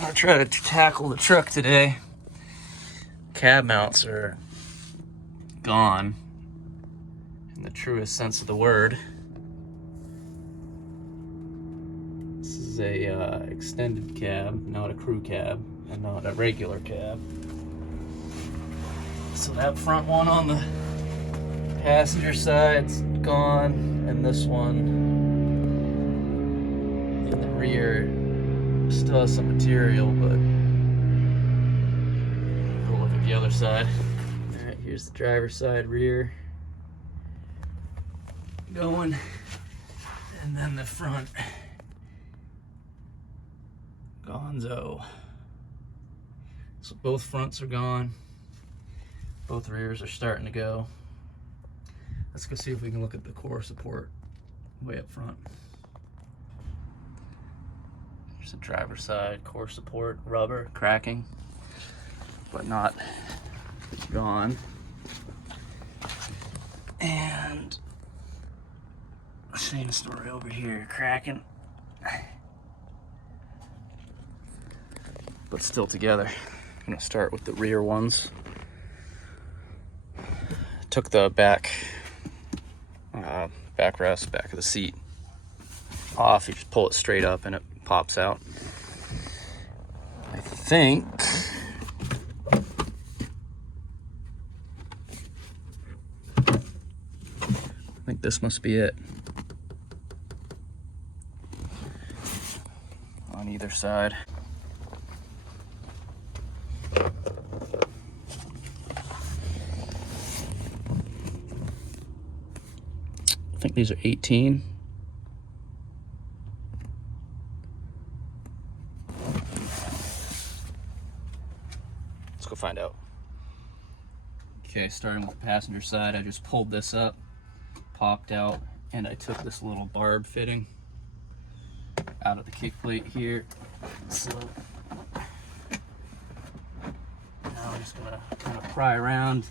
I'm gonna try to tackle the truck today. Cab mounts are gone in the truest sense of the word. This is a extended cab, not a crew cab, and not a regular cab. So that front one on the passenger side's gone, and this one in the rear still has some material, but we'll look at the other side. All right, here's the driver's side rear going, and then the front gonzo. So both fronts are gone, both rears are starting to go. Let's go see if we can look at the core support way up front. There's the driver's side core support, rubber cracking, but not gone. And same story over here, cracking, but still together. I'm gonna start with the rear ones. Took the backrest, back of the seat off. You just pull it straight up and it pops out. I think this must be it. On either side. I think these are 18. Let's go find out. Okay, starting with the passenger side, I just pulled this up, popped out, and I took this little barb fitting out of the kick plate here. So now I'm just gonna kind of pry around.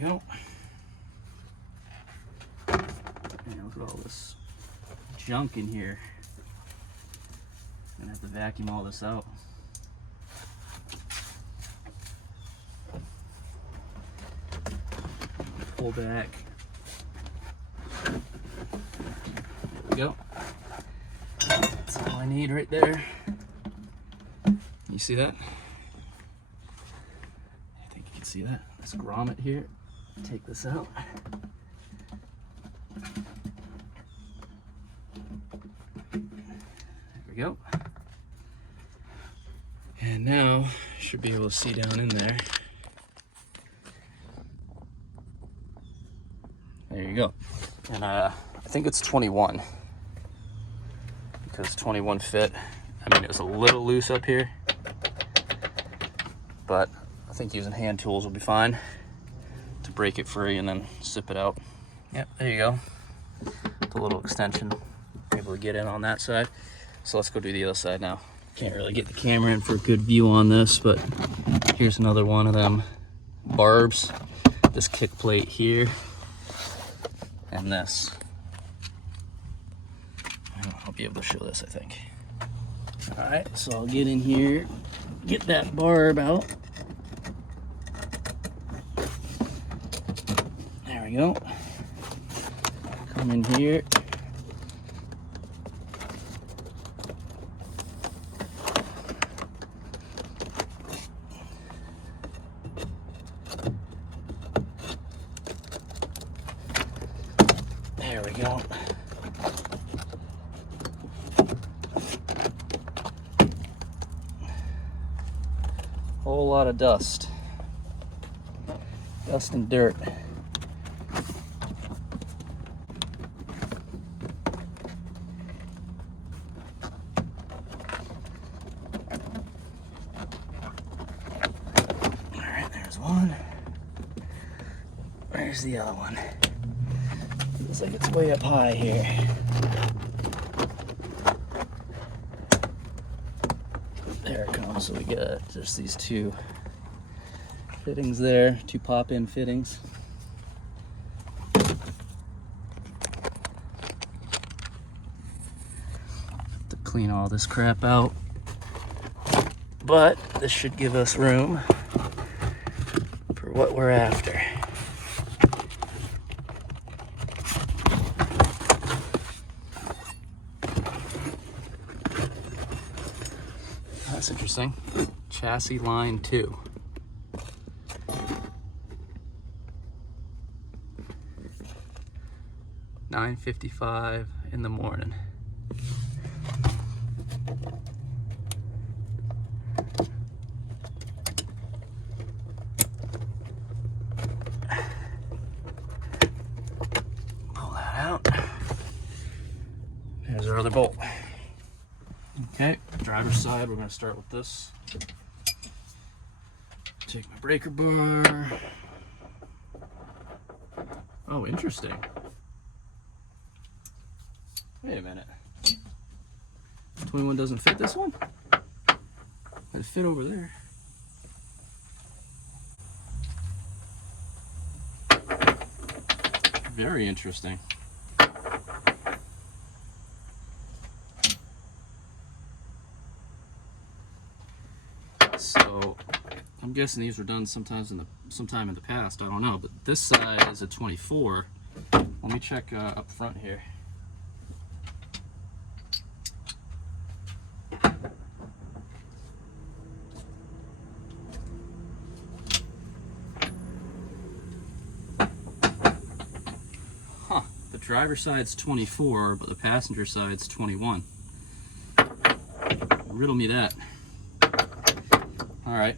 Go. And look at all this junk in here. I'm gonna have to vacuum all this out. Pull back. There we go. That's all I need right there. You see that? I think you can see that. This grommet here. Take this out. There we go. And now you should be able to see down in there. There you go. And I think it's 21 because 21 fit. I mean, it was a little loose up here, but I think using hand tools will be fine to break it free and then zip it out. Yep, there you go. The little extension, able to get in on that side. So let's go do the other side now. Can't really get the camera in for a good view on this, but here's another one of them barbs. This kick plate here, and this. I'll be able to show this, I think. All right, so I'll get in here, get that barb out. There we go. Come in here. There we go. Whole lot of dust. Dust and dirt. One. Where's the other one? Looks like it's way up high here. There it comes. So we got just these two fittings there, two pop-in fittings. To clean all this crap out. But this should give us room for what we're after. That's interesting. Chassis line 2. $9:55 in the morning. Pull that out. There's our other bolt. Okay, driver's side, we're going to start with this. Take my breaker bar. Oh, interesting. Wait a minute. 21 doesn't fit this one? It fit over there. Very interesting. So I'm guessing these were done sometime in the past. I don't know, but this side is a 24. Let me check up front here. Huh? The driver's side's 24, but the passenger side's 21. Riddle me that. All right.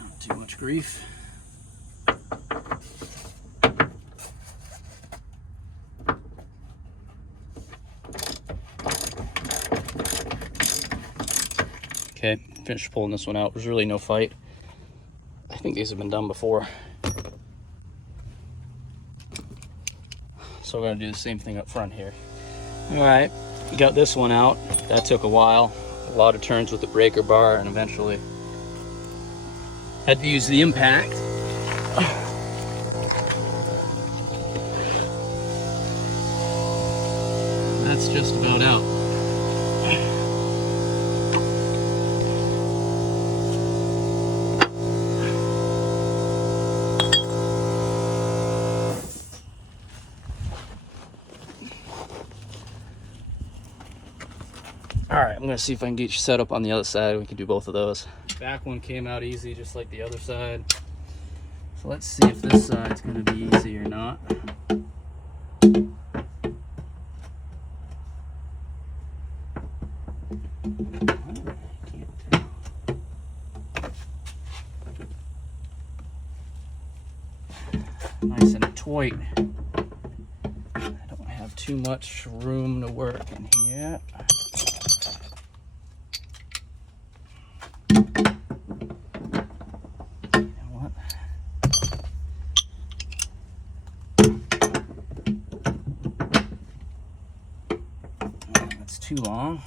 Not too much grief. Okay, finished pulling this one out. There's really no fight. I think these have been done before. So we're gonna do the same thing up front here. All right, got this one out. That took a while. A lot of turns with the breaker bar, and eventually had to use the impact. That's just about out. All right, I'm gonna see if I can get you set up on the other side. We can do both of those. Back one came out easy, just like the other side. So let's see if this side's gonna be easy or not. Nice and tight. I don't have too much room to work in here. Too long.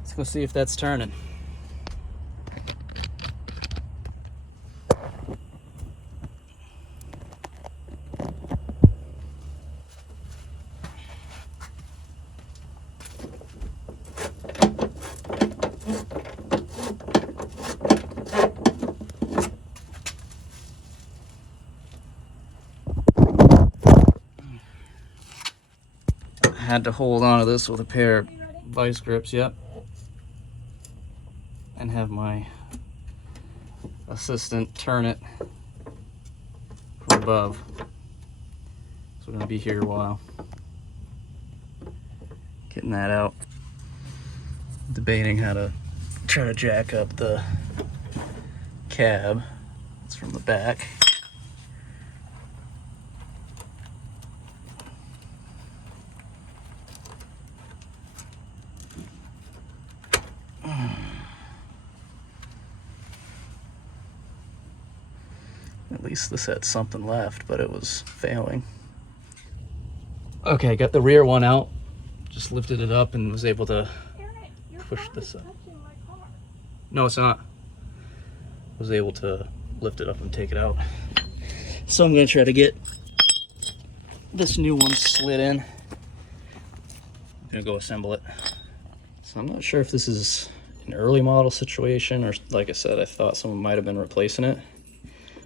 Let's go see if that's turning. had to hold on to this with a pair of vice grips, yep. And have my assistant turn it from above. So we're gonna be here a while. Getting that out. Debating how to try to jack up the cab. It's from the back. At least this had something left, but it was failing. Okay, got the rear one out. Just lifted it up and was able to push this up. No, it's not. Was able to lift it up and take it out. So I'm gonna try to get this new one slid in. I'm gonna go assemble it. So I'm not sure if this is an early model situation or, like I said, I thought someone might have been replacing it.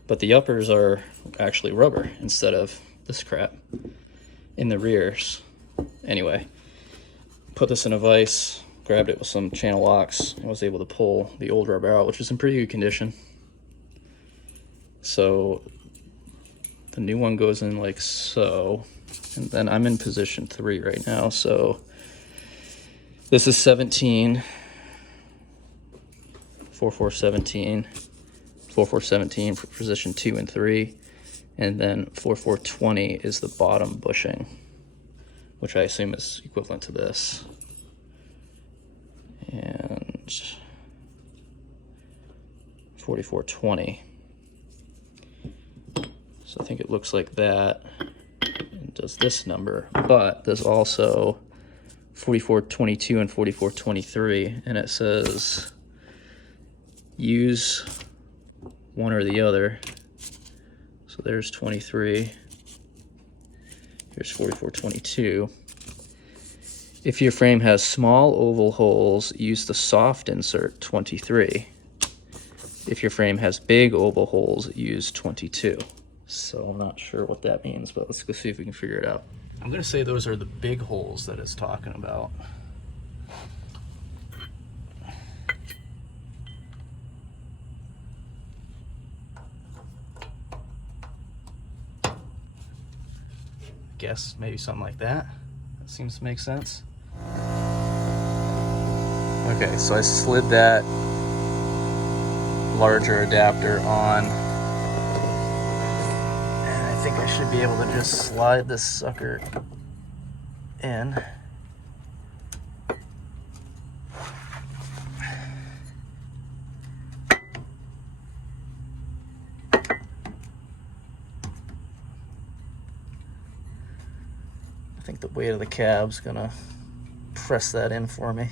But the uppers are actually rubber instead of this crap in the rears. Anyway, put this in a vise, grabbed it with some channel locks, and was able to pull the old rubber out, which is in pretty good condition. So the new one goes in like so, and then I'm in position 3 right now. So this is 17, 4417. 4417 for position 2 and 3, and then 4420 is the bottom bushing, which I assume is equivalent to this. And 4420. So I think it looks like that and does this number, but there's also 4422 and 4423, and it says use one or the other. So there's 23. Here's 4422. If your frame has small oval holes, use the soft insert 23. If your frame has big oval holes, use 22. So I'm not sure what that means, but let's go see if we can figure it out. I'm gonna say those are the big holes that it's talking about. Guess maybe something like that. That seems to make sense. Okay, so I slid that larger adapter on, and I think I should be able to just slide this sucker in. I think the weight of the cab's gonna press that in for me.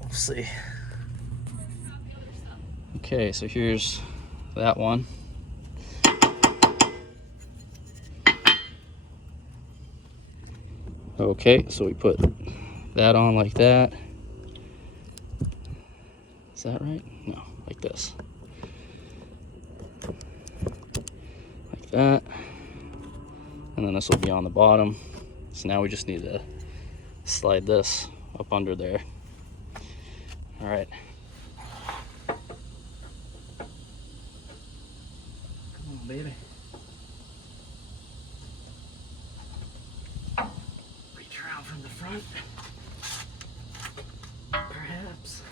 We'll see. Okay, so here's that one. Okay, so we put that on like that. Is that right? No, like this. Like that. And then this will be on the bottom. So now we just need to slide this up under there. All right. Come on, baby. Reach around from the front. Perhaps.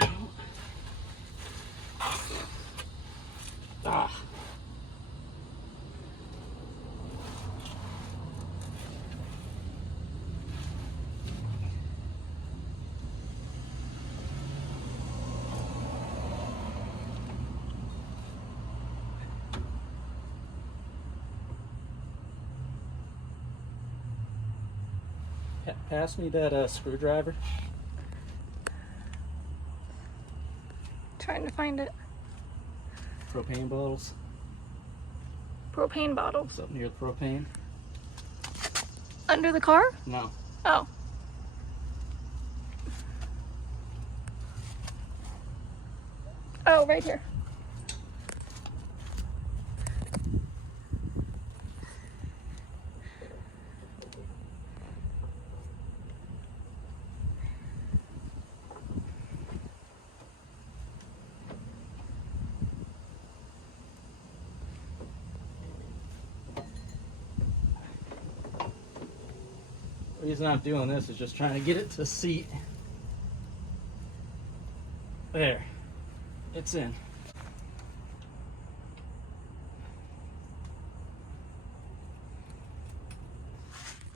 No. Ah. Pass me that screwdriver. Trying to find it. Propane bottles. Propane bottles. It's up near the propane. Under the car? No. Oh. Oh, right here. The reason I'm doing this is just trying to get it to seat. There, it's in.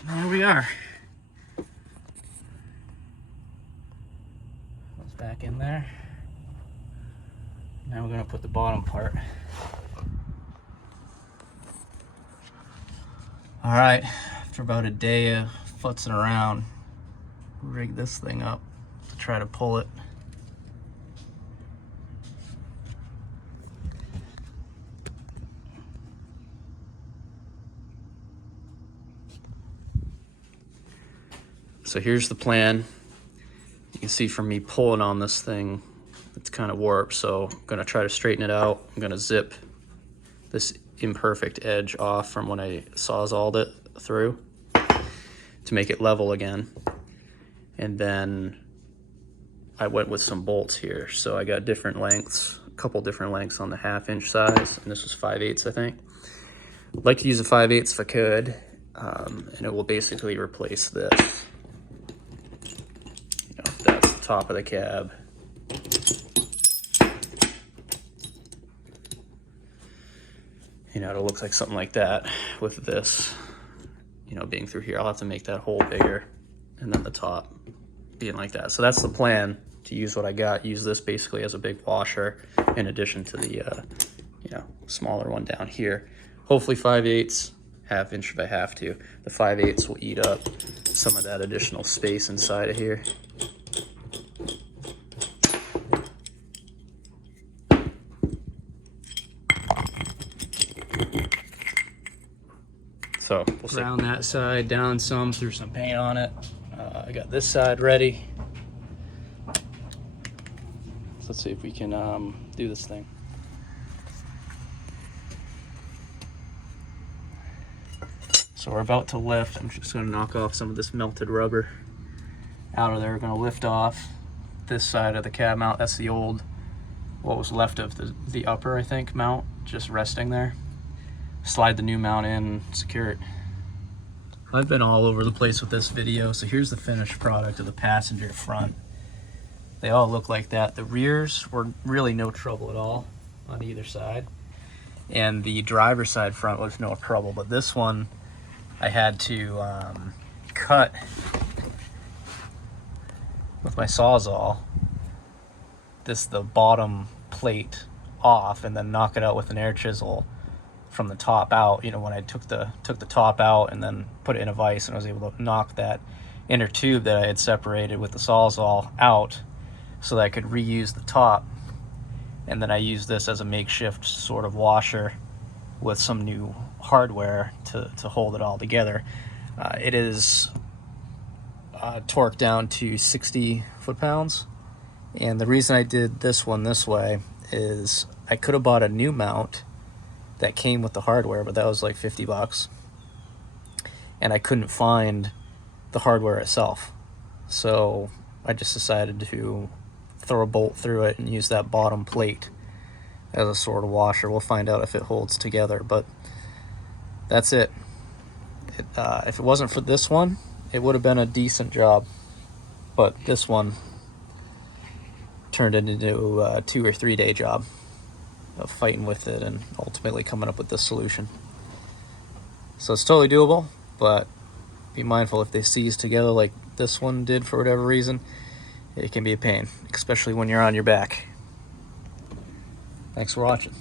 There we are. Goes back in there. Now we're gonna put the bottom part. All right, after about a day of futzing around, rig this thing up to try to pull it. So here's the plan. You can see from me pulling on this thing, it's kind of warped, so I'm gonna try to straighten it out. I'm gonna zip this imperfect edge off from when I sawzalled it through to make it level again. And then I went with some bolts here. So I got different lengths, a couple different lengths on the 1/2" size, and this was 5/8, I think. I'd like to use a 5/8 if I could, and it will basically replace this. That's the top of the cab. You know, it'll look like something like that with this, you know, being through here. I'll have to make that hole bigger, and then the top being like that. So that's the plan, to use what I got, use this basically as a big washer in addition to the, you know, smaller one down here. Hopefully 5/8, 1/2" if I have to. The 5/8 will eat up some of that additional space inside of here. So we'll see. Round that side down some, threw some paint on it. I got this side ready. So let's see if we can do this thing. So we're about to lift. I'm just gonna knock off some of this melted rubber out of there. We're gonna lift off this side of the cab mount. That's the old, what was left of the upper, I think, mount, just resting there. Slide the new mount in, secure it. I've been all over the place with this video, so here's the finished product of the passenger front. They all look like that. The rears were really no trouble at all on either side. And the driver's side front was no trouble, but this one I had to cut with my Sawzall the bottom plate off and then knock it out with an air chisel from the top out. You know, when I took the top out and then put it in a vise, and I was able to knock that inner tube that I had separated with the Sawzall out so that I could reuse the top. And then I used this as a makeshift sort of washer with some new hardware to hold it all together. It is torqued down to 60 foot-pounds. And the reason I did this one this way is I could have bought a new mount that came with the hardware, but that was like 50 bucks. And I couldn't find the hardware itself. So I just decided to throw a bolt through it and use that bottom plate as a sort of washer. We'll find out if it holds together, but that's it. If it wasn't for this one, it would have been a decent job. But this one turned it into a 2 or 3 day job of fighting with it and ultimately coming up with this solution. So it's totally doable, but be mindful if they seize together like this one did for whatever reason, it can be a pain, especially when you're on your back. Thanks for watching.